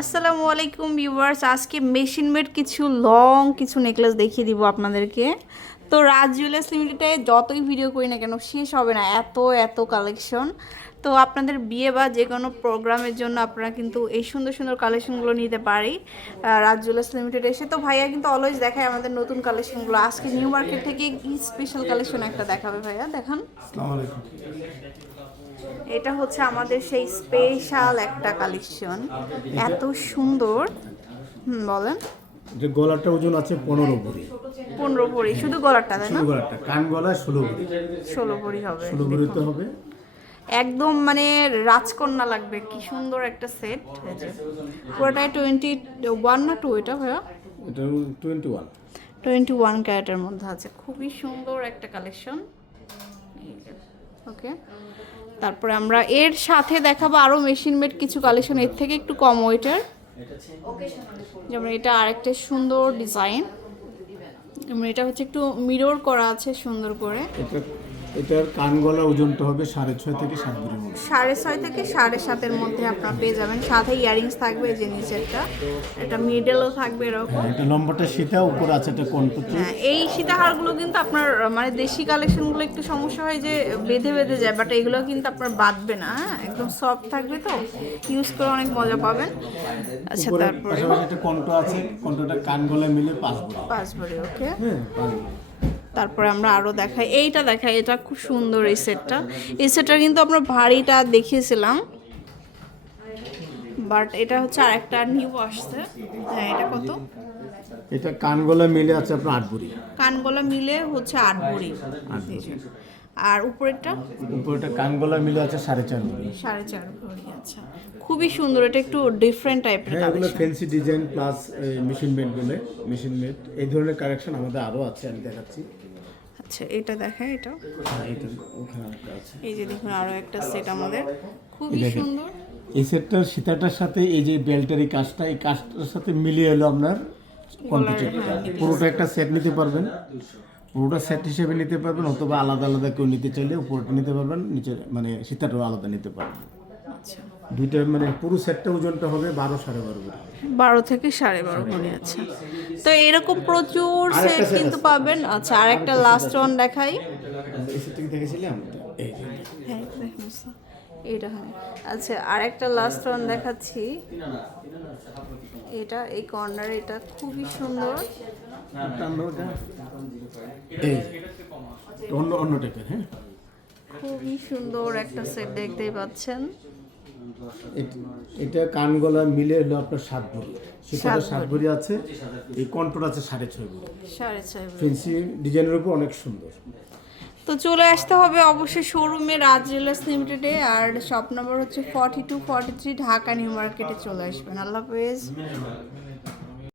আসসালামু আলাইকুম ভিউয়ার্স, আজকে মেশিন মেড কিছু লং কিছু নেকলেস দেখিয়ে দিব আপনাদেরকে। তো রাজ জুয়েলার্স লিমিটেডে যতই ভিডিও করি না কেন, শেষ হবে না এত এত কালেকশন তো আপনাদের বিয়ে বা যে কোনো প্রোগ্রামের জন্য আপনারা কিন্তু এই সুন্দর সুন্দর কালেকশনগুলো নিতে পারি। রাজ জুয়েলার্স লিমিটেড এসে তো ভাইয়া কিন্তু অলওয়েজ দেখায় আমাদের নতুন কালেকশনগুলো আজকে নিউ মার্কেট থেকে কি স্পেশাল কালেকশন একটা দেখাবে ভাইয়া, দেখান। এটা হচ্ছে আমাদের সেই স্পেশাল একটা কালেকশন এত সুন্দর। হুম বলেন। যে গলাটা ওজন আছে পনেরো ভরি। পনেরো ভরি শুধু গলাটা তাই না? গলাটা কান গলায় ষোলো ভরি। ষোলো ভরি হবে ষোলো ভরিতে হবে। একদম মানে রাজকন্যা লাগবে কি সুন্দর একটা সেট পুরোটাই টোয়েন্টি ওয়ান না টু এটা ভাইয়া? এটা টোয়েন্টি ওয়ান টোয়েন্টি ওয়ান ক্যারেটের মধ্যে আছে। খুবই সুন্দর একটা কালেকশন ওকে তারপরে আমরা এর সাথে দেখাবো আরও মেশিন মেড কিছু কালেকশন এর থেকে একটু কম ওয়েটার যেমন এটা আরেকটা সুন্দর ডিজাইন এটা হচ্ছে একটু মিরর করা আছে সুন্দর করে। এটার কান গলা ওজনটা হবে সাড়ে ছয় থেকে সাত মধ্যে। সাড়ে ছয় থেকে সাড়ে সাতের মধ্যে আপনারা পেয়ে যাবেন। সাথে ইয়ারিংস থাকবে এই যে নিচেরটা। এটা মিডলও থাকবে এরকম। এটা লম্বাটা সীতা উপর আছে একটা কণ্ঠটি হ্যাঁ এই সীতাহারগুলো কিন্তু আপনার মানে দেশি কালেকশনগুলো একটু সমস্যা হয় যে বেঁধে বেঁধে যায় বাট এগুলো কিন্তু আপনার বাঁধবে না হ্যাঁ? একদম সফট থাকবে তো। ইউজ করে অনেক মজা পাবেন। আচ্ছা তারপরে? পাশাপাশি একটা আছে। কণ্ঠটা কান গলায় মিলে পাঁচ ভরি পাঁচ ভরি ওকে হ্যাঁ। তারপরে আমরা আরও দেখাই। এইটা দেখাই এটা খুব সুন্দর এই সেটটা এই সেটটা কিন্তু আমরা ভারীটা দেখিয়েছিলাম। বাট এটা হচ্ছে আর একটা নিউ আসছে। হ্যাঁ এটা কত? এটা কানগোলা মিলে আছে আপনার আট কানগোলা কানগলা মিলে হচ্ছে আট ভরি। আট ভরি। আর উপরেরটা? উপরেটা কান গলায় মিলে আছে সাড়ে চার ভরি সাড়ে চার ভরি আচ্ছা। খুবই সুন্দর এটা একটু ডিফারেন্ট টাইপের হ্যাঁ এগুলো fancy design plus machine made বলে মেশিন মেড এই ধরনের কালেকশন আমাদের আরও আছে আমি দেখাচ্ছি। আচ্ছা এটা দেখায় এটা। হ্যাঁ, এই যে দেখুন আরও একটা সেট আমাদের। খুবই সুন্দর। এই সেটটার সীতাটার সাথে এই যে বেল্টের এই কাজটা এই কাজটার সাথে মিলিয়ে এলো আপনার কম্পিউটার পুরোটা একটা সেট নিতে পারবেন। পুরোটা সেট হিসেবে নিতে পারবেন অথবা আলাদা আলাদা কেউ নিতে চাইলে উপরটা নিতে পারবেন নিচে মানে সীতাটাও আলাদা নিতে পারবেন। আচ্ছা। দুইটা মানে পুরো সেটটা ওজনটা হবে বারো সাড়ে বারো করে। বারো থেকে সাড়ে বারো ভরি আচ্ছা। তো এরকম প্রচুর সেট কিন্তু পাবেন। আচ্ছা আর একটা লাস্ট ওয়ান দেখাই। দেখেছিলাম? এই হ্যাঁ এটা হ্যাঁ। আচ্ছা আর একটা লাস্ট ওয়ান দেখাচ্ছি। এটা এই কর্নার এটা খুবই সুন্দর। এই অন্য অন্য টাইপের হ্যাঁ? খুবই সুন্দর একটা সেট দেখতেই পাচ্ছেন। এটা কান গলা মিলে হলো আপনার সাত ভরি। সেটা সাত ভরি। আছে? এই কন্ট্রোল আছে সাড়ে ছয় ভরি। সাড়ে ছয় ফেন্সি ডিজাইনের উপর অনেক সুন্দর। তো চলে আসতে হবে অবশ্যই শোরুমে রাজ জুয়েলার্স লিমিটেডে আর শপ নম্বর হচ্ছে forty two forty three Dhaka new মার্কেটে চলে আসবেন। আল্লাহ হাফেজ।